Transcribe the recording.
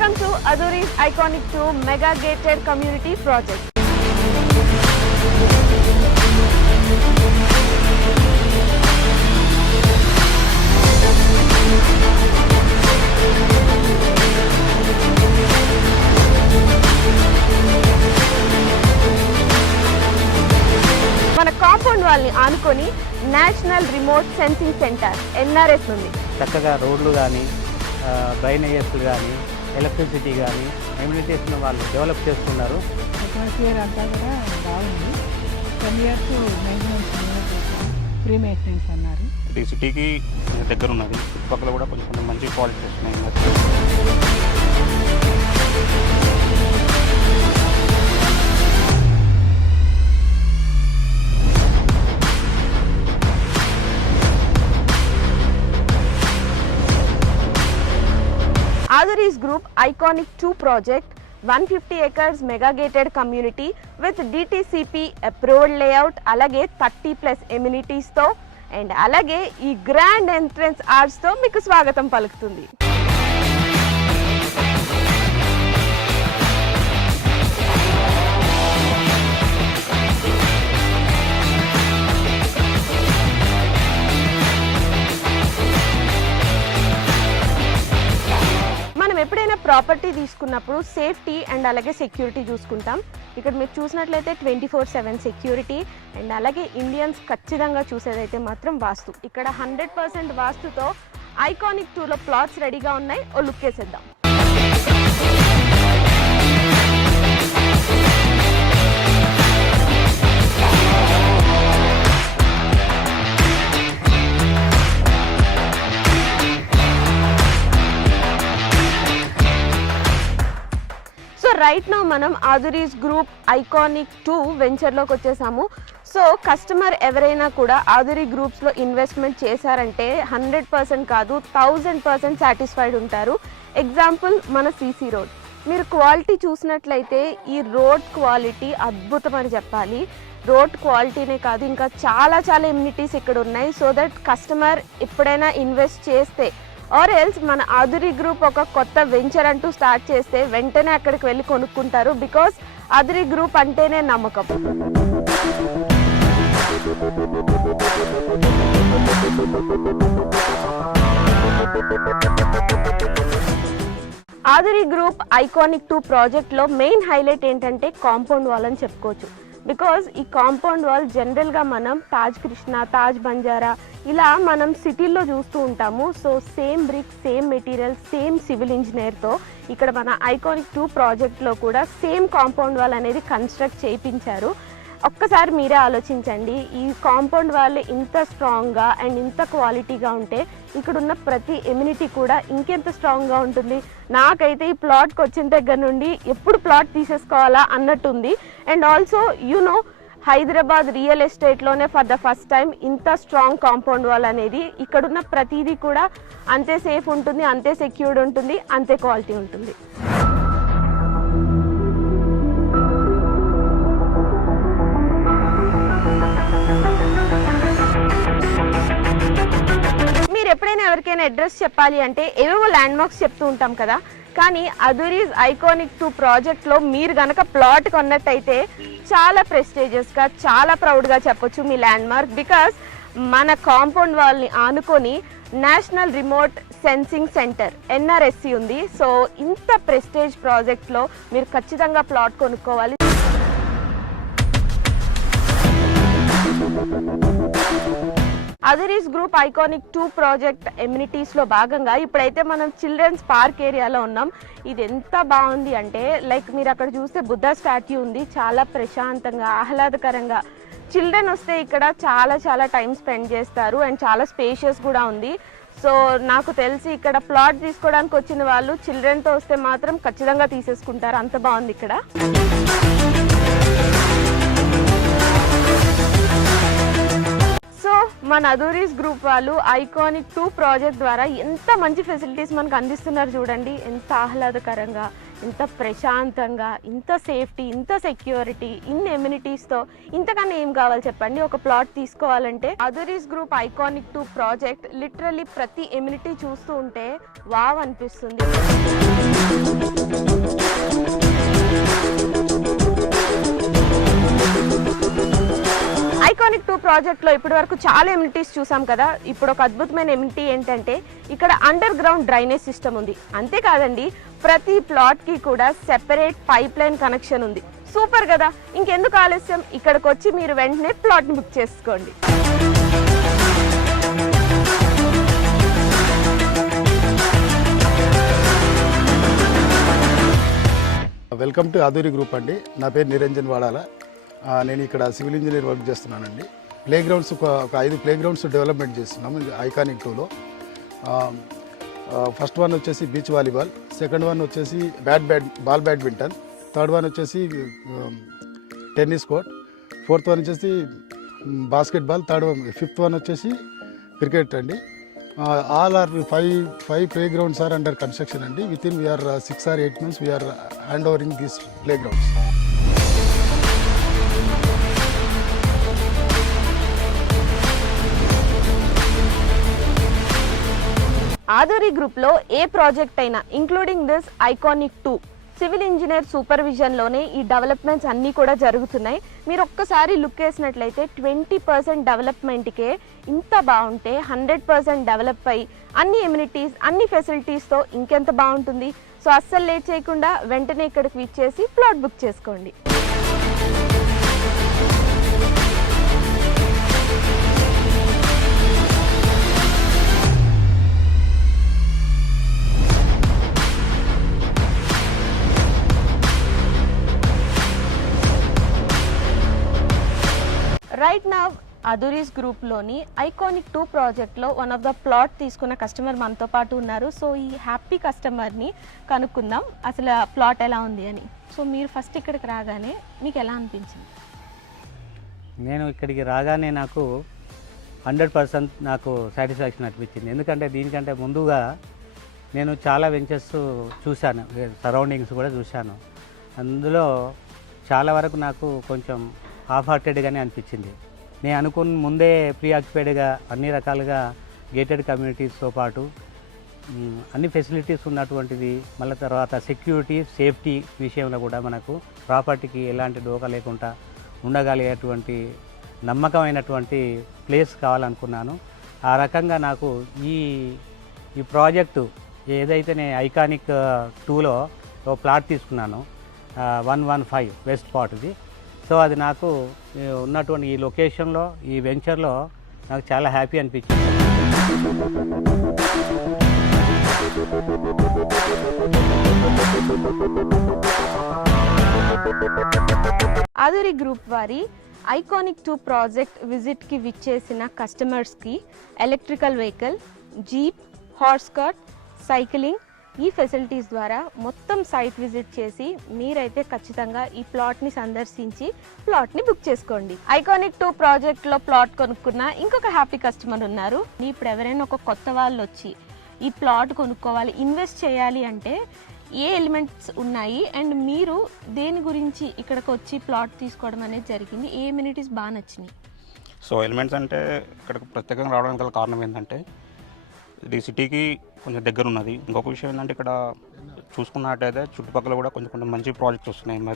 Welcome to Aduri's Iconic 2 Mega Gated Community Project. మన compound వాల్ని ఆనుకొని national remote sensing centre NRS ఉంది. చక్కగా రోడ్లు కానీ డ్రైనేజెస్ కానీ ఎలక్ట్రిసిటీ కానీ ఎమ్యూనిటీస్ను వాళ్ళు డెవలప్ చేస్తున్నారు. అట్మాస్ఫియర్ అంతా కూడా బాగుంది. 10 years మెయింటెనెన్స్ ఫ్రీ మెయింటెనెన్స్ అన్నారు. ఇది సిటీకి దగ్గర ఉన్నది. చుట్టుపక్కల కూడా కొంచెం మంచి క్వాలిటీ వస్తున్నాయి. Aduri's Group Iconic 2 project 150 acres mega gated community with DTCP approved layout alage 30+ amenities తో అండ్ అలాగే ఈ గ్రాండ్ ఎంట్రన్స్ ఆర్చ్ తో మీకు స్వాగతం పలుకుతుంది. ఎప్పుడైనా ప్రాపర్టీ తీసుకున్నప్పుడు సేఫ్టీ అండ్ అలాగే సెక్యూరిటీ చూసుకుంటాం. ఇక్కడ మీరు చూసినట్లయితే 24/7 సెక్యూరిటీ అండ్ అలాగే ఇండియన్స్ ఖచ్చితంగా చూసేదైతే మాత్రం వాస్తు. ఇక్కడ 100% వాస్తుతో ఐకానిక్ 2లో ప్లాట్స్ రెడీగా ఉన్నాయి. ఓ లుక్ వేసేద్దాం. రైట్ నౌ మనం ఆదురీస్ గ్రూప్ ఐకానిక్ 2 వెంచర్లోకి వచ్చేసాము. సో కస్టమర్ ఎవరైనా కూడా ఆదురీ గ్రూప్స్లో ఇన్వెస్ట్మెంట్ చేశారంటే 100% కాదు 1000% సాటిస్ఫైడ్ ఉంటారు. ఎగ్జాంపుల్ మన CC రోడ్. మీరు క్వాలిటీ చూసినట్లయితే ఈ రోడ్ క్వాలిటీ అద్భుతం అని చెప్పాలి. రోడ్ క్వాలిటీనే కాదు ఇంకా చాలా ఎమ్యూనిటీస్ ఇక్కడ ఉన్నాయి. సో దట్ కస్టమర్ ఎప్పుడైనా ఇన్వెస్ట్ చేస్తే ఆర్ ఎల్స్ మన ఆదురీ గ్రూప్ ఒక కొత్త వెంచర్ అంటూ స్టార్ట్ చేస్తే వెంటనే అక్కడికి వెళ్ళి కొనుక్కుంటారు. బికాస్ ఆదురీ గ్రూప్ అంటేనే నమ్మకం. ఆదురీ గ్రూప్ ఐకానిక్ 2 ప్రాజెక్ట్లో మెయిన్ హైలైట్ ఏంటంటే కాంపౌండ్ వాల్ అని చెప్పుకోవచ్చు. బికాజ్ ఈ కాంపౌండ్ వాల్ జనరల్గా మనం తాజ్ కృష్ణ, తాజ్ బంజారా ఇలా మనం సిటీల్లో చూస్తూ ఉంటాము. So same brick, same material, same civil ఇంజనీర్తో ఇక్కడ మన ఐకానిక్ 2 ప్రాజెక్ట్లో కూడా సేమ్ కాంపౌండ్ వాల్ అనేది కన్స్ట్రక్ట్ చేయించారు. ఒక్కసారి మీరే ఆలోచించండి, ఈ కాంపౌండ్ వాల్ ఇంత స్ట్రాంగ్గా అండ్ ఇంత క్వాలిటీగా ఉంటే ఇక్కడున్న ప్రతి ఎమ్యూనిటీ కూడా ఇంకెంత స్ట్రాంగ్గా ఉంటుంది. నాకైతే ఈ ప్లాట్కి వచ్చిన దగ్గర నుండి ఎప్పుడు ప్లాట్ తీసేసుకోవాలా అన్నట్టుంది. And also you know Hyderabad real ఎస్టేట్లోనే ఫర్ ద ఫస్ట్ టైం ఇంత స్ట్రాంగ్ కాంపౌండ్ వాల్ అనేది ఇక్కడున్న ప్రతిదీ కూడా అంతే సేఫ్ ఉంటుంది, అంతే సెక్యూర్డ్ ఉంటుంది, అంతే క్వాలిటీ ఉంటుంది. ఎప్పుడైనా ఎవరికైనా అడ్రస్ చెప్పాలి అంటే ఏవేవో ల్యాండ్ మార్క్స్ చెప్తూ ఉంటాం కదా, కానీ అదురీస్ ఐకానిక్ 2 ప్రాజెక్ట్లో మీరు గనక ప్లాట్ కొన్నట్టయితే చాలా ప్రెస్టీజియస్గా, చాలా ప్రౌడ్గా చెప్పొచ్చు మీ ల్యాండ్ మార్క్. బికాస్ మన కాంపౌండ్ వాల్ని ఆనుకొని national remote sensing centre NRSC ఉంది. సో ఇంత ప్రెస్టేజ్ ప్రాజెక్ట్లో మీరు ఖచ్చితంగా ప్లాట్ కొనుక్కోవాలి. అదురీస్ గ్రూప్ ఐకానిక్ 2 ప్రాజెక్ట్ ఎమ్యూనిటీస్లో భాగంగా ఇప్పుడైతే మనం చిల్డ్రన్స్ పార్క్ ఏరియాలో ఉన్నాం. ఇది ఎంత బాగుంది అంటే లైక్ మీరు అక్కడ చూస్తే బుద్ధ స్టాట్యూ ఉంది. చాలా ప్రశాంతంగా, ఆహ్లాదకరంగా చిల్డ్రన్ వస్తే ఇక్కడ చాలా టైం స్పెండ్ చేస్తారు. అండ్ చాలా స్పేషియస్ కూడా ఉంది. సో నాకు తెలిసి ఇక్కడ ప్లాట్ తీసుకోవడానికి వచ్చిన వాళ్ళు చిల్డ్రన్తో వస్తే మాత్రం ఖచ్చితంగా తీసేసుకుంటారు. అంత బాగుంది ఇక్కడ. సో మన అదురీస్ గ్రూప్ వాళ్ళు ఐకానిక్ 2 ప్రాజెక్ట్ ద్వారా ఎంత మంచి ఫెసిలిటీస్ మనకు అందిస్తున్నారు చూడండి. ఎంత ఆహ్లాదకరంగా, ఇంత ప్రశాంతంగా, ఇంత సేఫ్టీ, ఇంత సెక్యూరిటీ, ఇన్ని ఎమ్యూనిటీస్తో ఇంతకన్నా ఏం కావాలి చెప్పండి. ఒక ప్లాట్ తీసుకోవాలంటే అదురీస్ గ్రూప్ ఐకానిక్ 2 ప్రాజెక్ట్ లిటరల్లీ ప్రతి ఎమ్యూనిటీ చూస్తూ ఉంటే వావ్ అనిపిస్తుంది. ఐకానిక్ 2 ప్రాజెక్ట్లో ఇప్పటి వరకు చాలా ఎమ్యూనిటీస్ చూసాం కదా. ఇప్పుడు ఒక అద్భుతమైన ఎమ్యూనిటీ ఏంటంటే ఇక్కడ అండర్ గ్రౌండ్ డ్రైనేజ్ సిస్టమ్ ఉంది. అంతేకాదండి, ప్రతి ప్లాట్కి కూడా సెపరేట్ పైప్ లైన్ కనెక్షన్ ఉంది. సూపర్ కదా. ఇంకెందుకు ఆలస్యం, ఇక్కడికి వచ్చి మీరు వెంటనే ప్లాట్ని బుక్ చేసుకోండి. వెల్కమ్ టు అదూరి గ్రూప్ అండి. నా పేరు నిరంజన్ వాడాల. నేను ఇక్కడ సివిల్ ఇంజనీర్ వర్క్ చేస్తున్నానండి. ప్లే గ్రౌండ్స్ ఒక 5 ప్లే గ్రౌండ్స్ డెవలప్మెంట్ చేస్తున్నాము ఐకానిక్ 2లో. ఫస్ట్ వన్ వచ్చేసి బీచ్ వాలీబాల్, సెకండ్ వన్ వచ్చేసి బాల్ బ్యాడ్మింటన్, థర్డ్ వన్ వచ్చేసి టెన్నిస్ కోర్ట్, ఫోర్త్ వన్ వచ్చేసి బాస్కెట్బాల్, ఫిఫ్త్ వన్ వచ్చేసి క్రికెట్ అండి. All are 5 playgrounds are under construction అండి. With in we are 6 or 8 months we are hand overing these playgrounds. Aduri గ్రూప్లో ఏ project అయినా including this iconic 2 civil engineer సూపర్విజన్లోనే ఈ developments అన్నీ కూడా జరుగుతున్నాయి. మీరు ఒక్కసారి లుక్ వేసినట్లయితే 20% డెవలప్మెంట్కే ఇంత బాగుంటే 100% డెవలప్ అయ్యి అన్ని ఎమ్యూనిటీస్, అన్ని ఫెసిలిటీస్తో ఇంకెంత బాగుంటుంది. సో అస్సలు లేట్ చేయకుండా వెంటనే ఇక్కడికి విచ్చేసి ప్లాట్ బుక్ చేసుకోండి. రైట్ నవ్ అదురీస్ గ్రూప్లోని ఐకానిక్ 2 ప్రాజెక్ట్లో వన్ ఆఫ్ ద ప్లాట్ తీసుకున్న కస్టమర్ మనతో పాటు ఉన్నారు. సో ఈ హ్యాపీ కస్టమర్ని కనుక్కుందాం అసలు ప్లాట్ ఎలా ఉంది అని. సో మీరు ఫస్ట్ ఇక్కడికి రాగానే మీకు ఎలా అనిపించింది? నేను ఇక్కడికి రాగానే నాకు 100% నాకు సాటిస్ఫాక్షన్ అనిపించింది. ఎందుకంటే దీనికంటే ముందుగా నేను చాలా వెంచర్స్ చూశాను, సరౌండింగ్స్ కూడా చూశాను. అందులో చాలా వరకు నాకు కొంచెం హాఫ్ హార్టెడ్గానే అనిపించింది. నేను అనుకున్న ముందే ప్రీ ఆక్యుపైడ్గా అన్ని రకాలుగా గేటెడ్ కమ్యూనిటీస్తో పాటు అన్ని ఫెసిలిటీస్ ఉన్నటువంటిది, మళ్ళీ తర్వాత సెక్యూరిటీ, సేఫ్టీ విషయంలో కూడా మనకు ప్రాపర్టీకి ఎలాంటి డోకా లేకుండా ఉండగలిగేటువంటి నమ్మకమైనటువంటి ప్లేస్ కావాలనుకున్నాను. ఆ రకంగా నాకు ఈ ప్రాజెక్టు ఏదైతే నేను ఐకానిక్ 2లో ఒక ప్లాట్ తీసుకున్నాను 115 వెస్ట్ పాట్ది. సో అది నాకు ఉన్నటువంటి ఈ లొకేషన్లో, ఈ వెంచర్లో నాకు చాలా హ్యాపీ అనిపించింది. ఆదూరి గ్రూప్ వారి ఐకానిక్ 2 ప్రాజెక్ట్ విజిట్కి విచ్చేసిన కస్టమర్స్కి electrical vehicle, jeep, horse cart, cycling ఈ ఫెసిలిటీస్ ద్వారా మొత్తం సైట్ విజిట్ చేసి మీరైతే ఖచ్చితంగా ఈ ప్లాట్ని సందర్శించి ప్లాట్ని బుక్ చేసుకోండి. ఐకానిక్ 2 ప్రాజెక్ట్లో ప్లాట్ కొనుక్కున్న ఇంకొక హ్యాపీ కస్టమర్ ఉన్నారు. ఇప్పుడు ఎవరైనా ఒక కొత్త వాళ్ళు వచ్చి ఈ ప్లాట్ కొనుక్కోవాలి, ఇన్వెస్ట్ చేయాలి అంటే ఏ ఎలిమెంట్స్ ఉన్నాయి అండ్ మీరు దేని గురించి ఇక్కడికి వచ్చి ప్లాట్ తీసుకోవడం అనేది జరిగింది? ఏ ఎమ్యూనిటీస్ బాగా నచ్చినాయి? సో ఎలిమెంట్స్ అంటే ఇక్కడికి ప్రత్యేకంగా రావడానికి గల కారణం ఏంటంటే ఇది సిటీకి కొంచెం దగ్గర ఉన్నది. ఇంకొక విషయం ఏంటంటే ఇక్కడ చూసుకున్నట్టయితే చుట్టుపక్కల కూడా కొంచెం మంచి ప్రాజెక్ట్స్ వస్తున్నాయి.